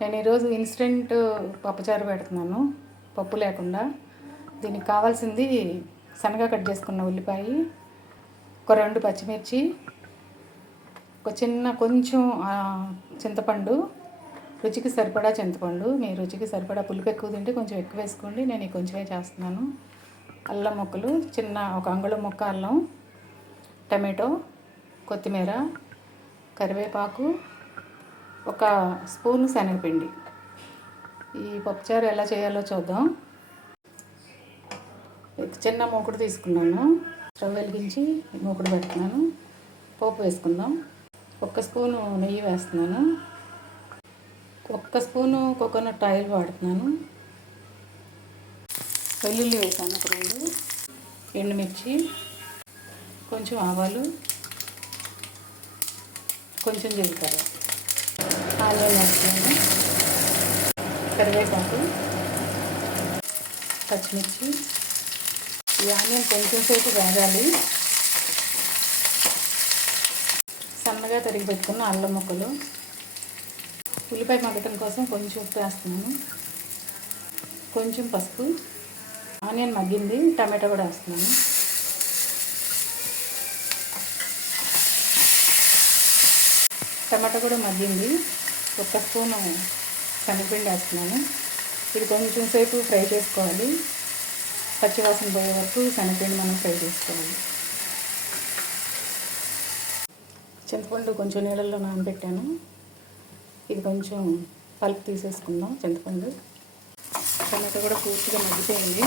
నేను ఈరోజు ఇన్స్టెంట్ పప్పుచారు పెడుతున్నాను పప్పు లేకుండా. దీనికి కావాల్సింది సన్నగా కట్ చేసుకున్న ఉల్లిపాయ ఒక రెండు పచ్చిమిర్చి ఒక చిన్న కొంచెం చింతపండు. రుచికి సరిపడా చింతపండు. మీ రుచికి సరిపడా పులుపు ఎక్కువ తింటే కొంచెం ఎక్కువ వేసుకోండి. నేను ఈ కొంచెమే చేస్తున్నాను. అల్లం ముక్కలు చిన్న ఒక అంగుళం ముక్క అల్లం టమాటో కొత్తిమీర కరివేపాకు ఒక స్పూన్ శనగపిండి. ఈ పప్పుచారు ఎలా చేయాలో చూద్దాం. చిన్న మూకుడు తీసుకున్నాను. స్టవ్ వెలిగించి మూకుడు పెడుతున్నాను. పోపు వేసుకుందాం. ఒక్క స్పూను నెయ్యి వేస్తున్నాను. ఒక్క స్పూను కోకోనట్ ఆయిల్ వాడుతున్నాను. వెల్లుల్లి వేసాను ఒక రెండు. ఎండుమిర్చి కొంచెం ఆవాలు కొంచెం జీలకర్ర. ఆనియన్ వేస్తున్నాను కరివేపాకు పచ్చిమిర్చి ఈ ఆనియన్ కొంచెం సేపు వేగాలి. సన్నగా తరిగి పెట్టుకున్న అల్లం ముక్కలు ఉల్లిపాయ మగ్గటం కోసం కొంచెం ఉప్పు వేస్తున్నాను. కొంచెం పసుపు ఆనియన్ మగ్గింది టమాటా కూడా వేస్తున్నాను. టమాటా కూడా మగ్గింది. ఒక స్పూను శనగపిండి వేస్తున్నాను ఇది కొంచెం సేపు ఫ్రై చేసుకోవాలి. పచ్చివాసన పోయే వరకు శనగపిండి మనం ఫ్రై చేసుకోవాలి. చింతపండు కొంచెం నీళ్ళల్లో నానబెట్టాను. ఇది కొంచెం పలుపు తీసేసుకుందాం చింతపండు. టమాటో కూడా పూర్తిగా మగ్గిపోయింది.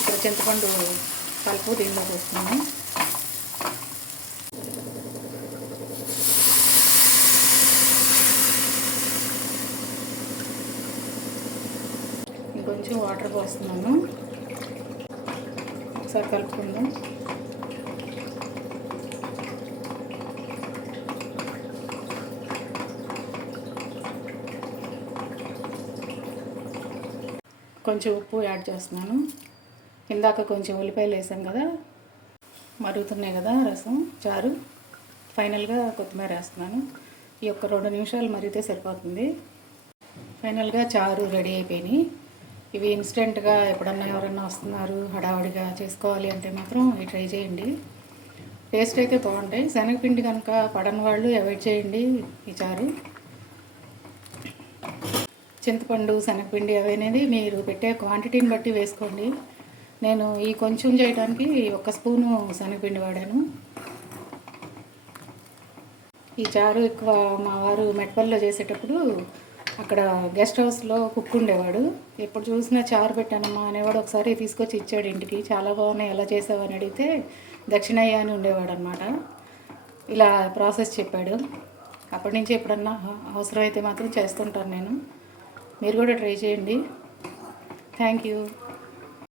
ఇక్కడ చింతపండు పలుపు దీనిలో పోస్తున్నాను కొంచెం వాటర్ పోస్తున్నాను. ఒకసారి కలుపుకుందాం. కొంచెం ఉప్పు యాడ్ చేస్తున్నాను. ఇందాక కొంచెం ఉల్లిపాయలు వేసాం కదా మరుగుతున్నాయి కదా రసం చారు. ఫైనల్గా కొత్తిమీర వేస్తున్నాను. ఈ యొక్క రెండు నిమిషాలు మరిగితే సరిపోతుంది. ఫైనల్గా చారు రెడీ అయిపోయినాయి. ఇవి ఇన్స్టెంట్గా ఎప్పుడన్నా ఎవరన్నా వస్తున్నారు హడావుడిగా చేసుకోవాలి అంటే మాత్రం ఇవి ట్రై చేయండి. టేస్ట్ అయితే బాగుంటాయి. శనగపిండి కనుక పడని వాళ్ళు అవాయిడ్ చేయండి ఈ చారు. చింతపండు శనగపిండి అవి అనేది మీరు పెట్టే క్వాంటిటీని బట్టి వేసుకోండి. నేను ఈ కొంచెం చేయడానికి ఒక స్పూను శనగపిండి వాడాను. ఈ చారు ఎక్కువ మా వారు మెట్పల్లో చేసేటప్పుడు అక్కడ గెస్ట్ హౌస్లో కుక్ ఉండేవాడు. ఎప్పుడు చూసినా చారు పెట్టానమ్మా అనేవాడు ఒకసారి తీసుకొచ్చి ఇచ్చాడు ఇంటికి. చాలా బాగున్నాయి ఎలా చేసావు అని అడిగితే దక్షిణయ్య అని ఉండేవాడు అనమాట ఇలా ప్రాసెస్ చెప్పాడు. అప్పటి నుంచి ఎప్పుడన్నా అవసరం అయితే మాత్రం చేస్తుంటాను నేను. మీరు కూడా ట్రై చేయండి. Thank you.